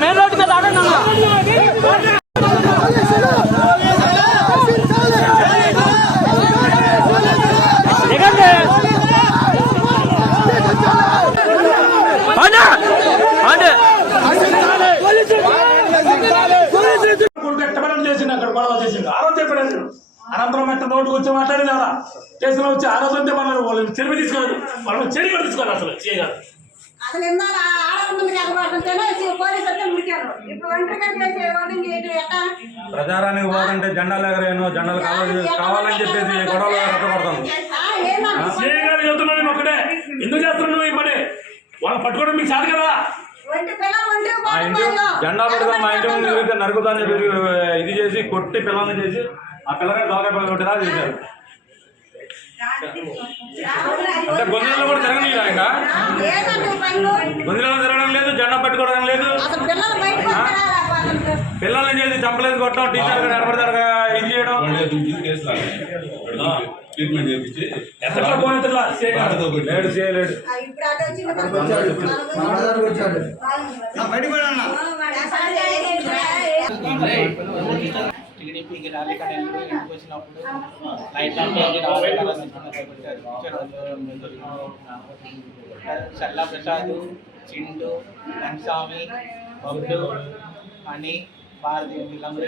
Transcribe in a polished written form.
Main road మీద ఆగండి అన్న. చేసింది అక్కడ గొడవ చేసింది ఆ రోజు చెప్పాడు. అనంతరం ఎక్కడ రోడ్డుకు వచ్చి మాట్లాడేది అలా కేసులో వచ్చి ఆ రోజు అంతే మనం వాళ్ళు చెరువు తీసుకోలేదు, వాళ్ళు చెడి కూడా తీసుకోవాలి. అసలు చేయగలరు ప్రచారానికి పోతుంటే జెండాలు ఎగరేను, జెండాలు కావాలని చెప్పేసి గొడవలు కట్టబడతాం. చేయగలి చెప్తున్నాను ఒకటే, ఎందుకు చేస్తున్నావు నువ్వు ఈ పని? వాళ్ళు పట్టుకోవడం మీకు చాలు కదా. మా ఇంటి జెండా పట్టుకొని మా ఇంటి ముందు తిరిగితే నరుకుతాన్ని ఇది చేసి కొట్టి పిల్లల్ని చేసి ఆ పిల్లగా దోకాయ కొట్టినా చేశారు. అంటే గొంతులలో కూడా తిరగలేదు, ఇంకా గొంతులలో తిరగడం లేదు, జెండా పట్టుకోవడం లేదు. పిల్లల్ని చేసి చంపలేదు కొట్టడం, టీచర్ గారు ఎడబడతారు ఇది చేయడం. లేడు చేయలేడు. టీడీపీకి ర్యాలీ కానీ ఇంటికి వచ్చినప్పుడు లైట్ చల్లా ప్రసాద్, చిండు, రంగస్వామి, బొడ్డు అని భారతీయ వీళ్ళందరూ